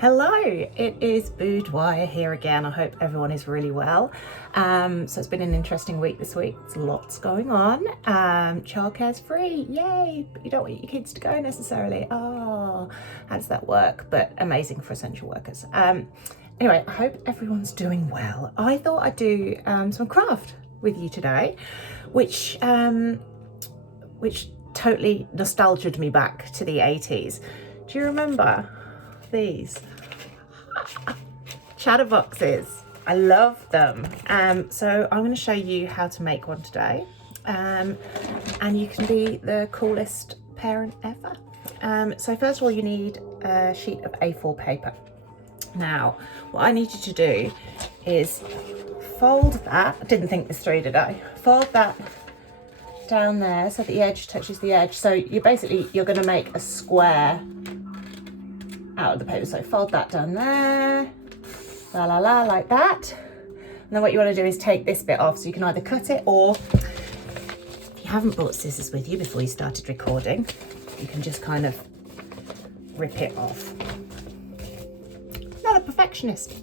Hello, it is Boudoir here again. I hope everyone is really well. So it's been an interesting week this week. There's lots going on. Childcare's free, yay! But you don't want your kids to go necessarily. Oh, how does that work? But amazing for essential workers. Anyway, I hope everyone's doing well. I thought I'd do some craft with you today, which totally nostalgia'd me back to the 80s. Do you remember these Chatterboxes? I love them. So I'm going to show you how to make one today, and you can be the coolest parent ever. So first of all, you need a sheet of A4 paper. Now what I need you to do is fold that. I didn't think this through, did I? Fold that down there so that the edge touches the edge. So you're going to make a square out of the paper. So fold that down there, la la la, like that. And then what you want to do is take this bit off, so you can either cut it, or if you haven't brought scissors with you before you started recording, you can just kind of rip it off. Not a perfectionist,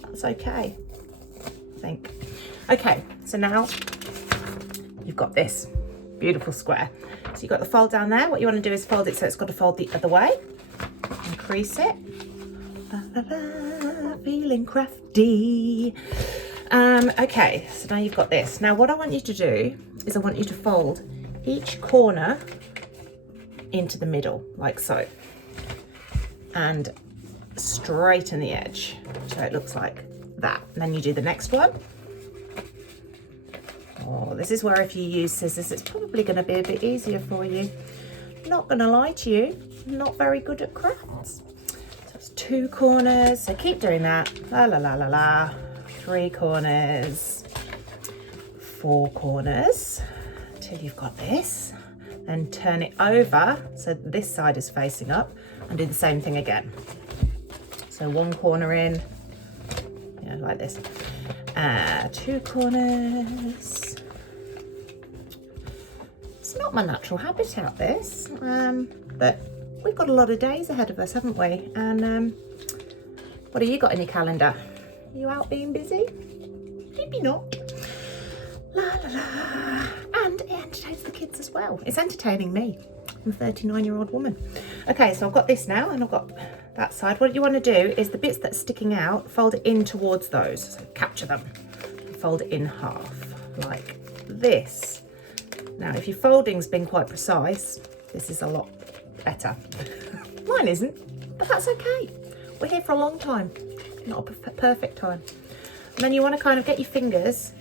that's okay, I think. Okay, so now you've got this beautiful square. So you've got the fold down there. What you want to do is fold it so it's got to fold the other way. Increase it. La, la, la, feeling crafty. Okay, so now you've got this. Now what I want you to do is I want you to fold each corner into the middle, like so, and straighten the edge so it looks like that. And then you do the next one. Oh, this is where if you use scissors, it's probably going to be a bit easier for you. Not going to lie to you, I'm not very good at crafts. So it's 2 corners, so keep doing that. La la la la la. 3 corners, 4 corners, till you've got this. Then turn it over so this side is facing up, and do the same thing again. So 1 corner in, you know, like this. 2 corners. It's not my natural habitat, this, but we've got a lot of days ahead of us, haven't we? And what have you got in your calendar? Are you out being busy? Maybe not. La la la. And it entertains the kids as well. It's entertaining me. I'm a 39-year-old woman. Okay, so I've got this now, and I've got that side. What you want to do is the bits that's sticking out, fold it in towards those. So capture them. Fold it in half, like this. Now, if your folding's been quite precise, this is a lot better. Mine isn't, but that's okay. We're here for a long time, not a perfect time. And then you want to kind of get your fingers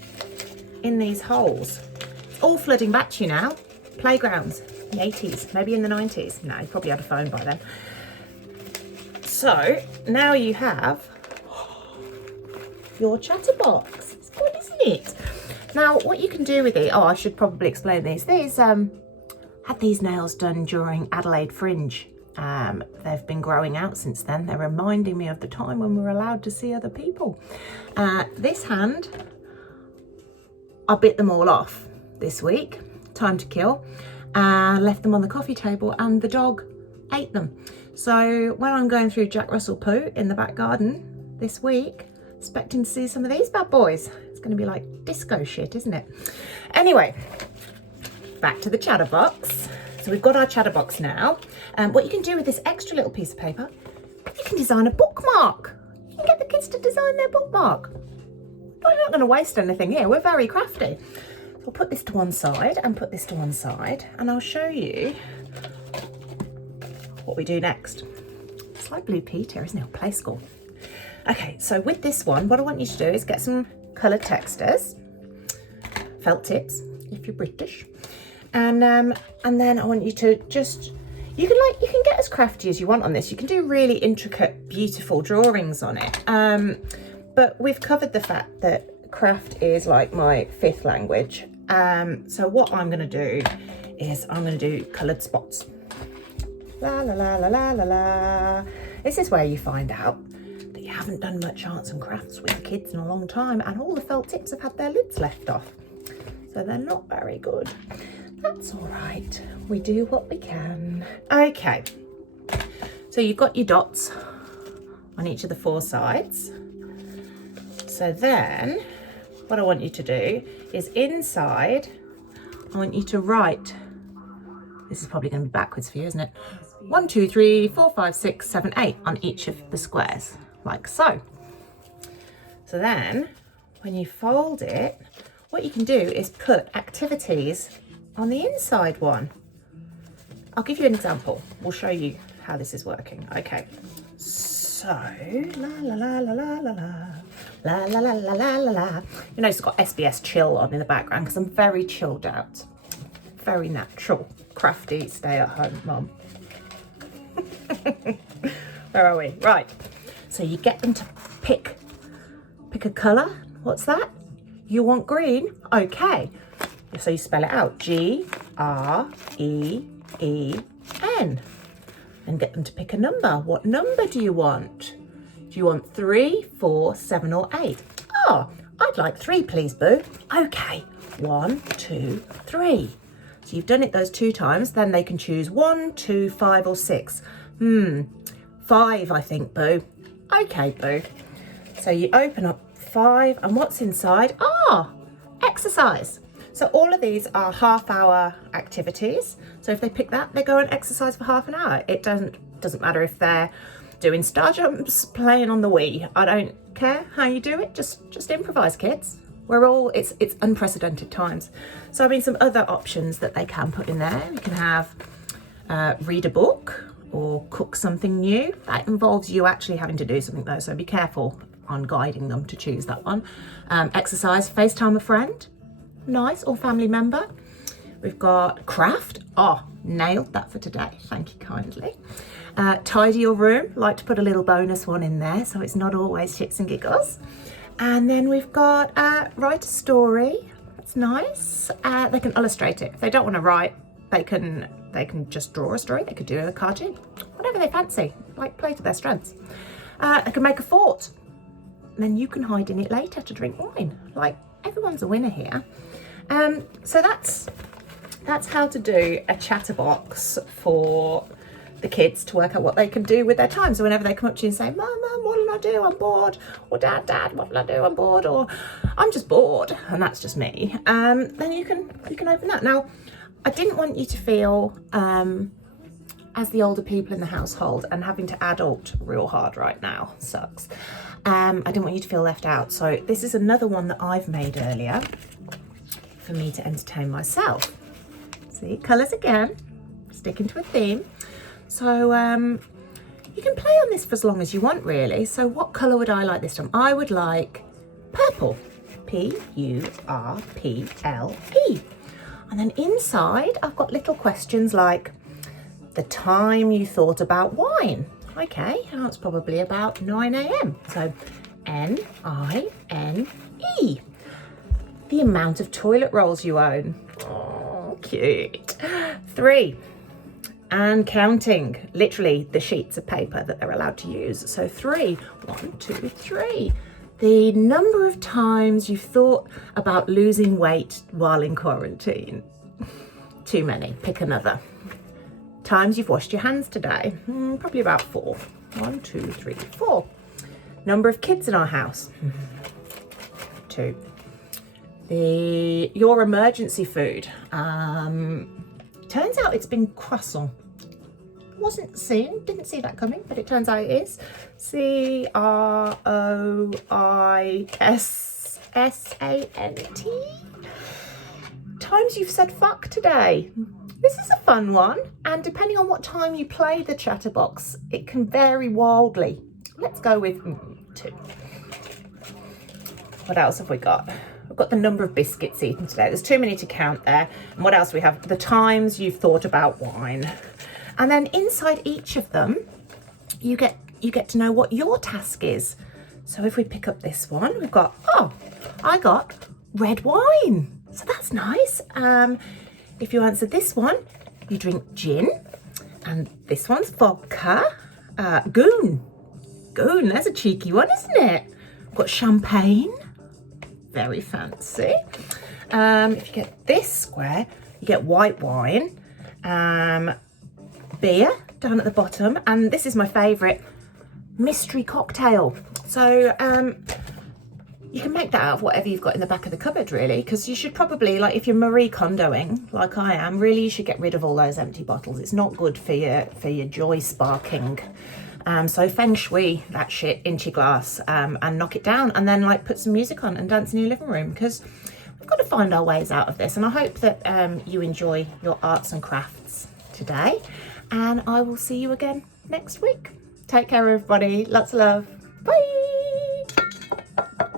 in these holes. It's all flooding back to you now. Playgrounds, the 80s, maybe in the 90s. No, you probably had a phone by then. So now you have your chatterbox. It's good, isn't it? Now, what you can do with it, I should probably explain these. These, had these nails done during Adelaide Fringe. They've been growing out since then. They're reminding me of the time when we were allowed to see other people. This hand, I bit them all off this week. Time to kill. Left them on the coffee table, and the dog ate them. So when I'm going through Jack Russell poo in the back garden this week, expecting to see some of these bad boys. It's going to be like disco shit, isn't it? Anyway, back to the chatterbox. So we've got our chatterbox now. What you can do with this extra little piece of paper, you can design a bookmark. You can get the kids to design their bookmark. We're not going to waste anything here. We're very crafty. So I'll put this to one side and put this to one side, and I'll show you what we do next. It's like Blue Peter, isn't it? Play school. Okay, so with this one, what I want you to do is get some coloured textures, felt tips if you're British, and then I want you to just, you can get as crafty as you want on this. You can do really intricate, beautiful drawings on it, but we've covered the fact that craft is like my 5th language. So what I'm going to do is I'm going to do coloured spots. La la la la la la la. This is where you find out that you haven't done much arts and crafts with the kids in a long time, and all the felt tips have had their lids left off, so they're not very good. That's all right, we do what we can. Okay, so you've got your dots on each of the 4 sides. So then what I want you to do is inside, I want you to write, this is probably going to be backwards for you, isn't it? 1, 2, 3, 4, 5, 6, 7, 8 on each of the squares, like so. So then when you fold it, what you can do is put activities on the inside one. I'll give you an example. We'll show you how this is working. Okay, so la la la la la la la la la la la la la. You know, it's got SBS chill on in the background because I'm very chilled out, very natural, crafty, stay at home mum. Where are we? Right. So you get them to pick a colour. What's that? You want green? Okay. So you spell it out. G-R-E-E-N. And get them to pick a number. What number do you want? Do you want 3, 4, 7 or 8? Oh, I'd like 3 please, Boo. Okay. 1, 2, 3. So you've done it those 2 times. Then they can choose 1, 2, 5 or 6. 5 I think, Boo. Okay, Boo. So you open up 5 and what's inside? Ah, exercise. So all of these are half-hour activities. So if they pick that, they go and exercise for half an hour. It doesn't matter if they're doing star jumps, playing on the Wii. I don't care how you do it. Just improvise, kids. It's unprecedented times. So I mean, some other options that they can put in there. You can have read a book or cook something new. That involves you actually having to do something though. So be careful on guiding them to choose that one. Exercise, FaceTime a friend. Nice, or family member. We've got craft. Oh, nailed that for today. Thank you kindly. Tidy your room. Like to put a little bonus one in there so it's not always shits and giggles. And then we've got write a story. That's nice. They can illustrate it. If they don't want to write, they can just draw a story. They could do a cartoon. Whatever they fancy. Like play to their strengths. They can make a fort. Then you can hide in it later to drink wine. Like everyone's a winner here. So that's how to do a chatterbox for the kids to work out what they can do with their time. So whenever they come up to you and say, Mum, what'll I do? I'm bored. Or Dad, what'll I do? I'm bored. Or I'm just bored. And that's just me. Then you can open that. Now, I didn't want you to feel as the older people in the household, and having to adult real hard right now sucks. I didn't want you to feel left out. So this is another one that I've made earlier for me to entertain myself. See, colours again, sticking to a theme. So you can play on this for as long as you want really. So what colour would I like this time? I would like purple, P-U-R-P-L-E. And then inside I've got little questions like the time you thought about wine. Okay, now it's probably about 9 a.m. So N-I-N-E. The amount of toilet rolls you own. Oh, cute. 3, and counting. Literally the sheets of paper that they're allowed to use. So 3, 1, 2, 3. The number of times you've thought about losing weight while in quarantine. Too many, pick another. Times you've washed your hands today. Probably about 4. 1, 2, 3, 4. Number of kids in our house. 2. Your emergency food. Turns out it's been croissant. Didn't see that coming, but it turns out it is. C-R-O-I-S-S-A-N-T. Times you've said fuck today. This is a fun one, and depending on what time you play the Chatterbox, it can vary wildly. Let's go with 2. What else have we got? We've got the number of biscuits eaten today. There's too many to count there. And what else we have? The times you've thought about wine. And then inside each of them, you get to know what your task is. So if we pick up this one, we've got, I got red wine. So that's nice. If you answer this one, you drink gin. And this one's vodka. Goon, that's a cheeky one, isn't it? We've got champagne. Very fancy. If you get this square, you get white wine, beer down at the bottom, and this is my favourite, mystery cocktail. So you can make that out of whatever you've got in the back of the cupboard, really, because you should probably, like, if you're Marie Kondoing like I am, really you should get rid of all those empty bottles. It's not good for your joy sparking. So feng shui that shit into your glass and knock it down, and then like put some music on and dance in your living room, because we've got to find our ways out of this. And I hope that you enjoy your arts and crafts today, and I will see you again next week. Take care, everybody. Lots of love. Bye.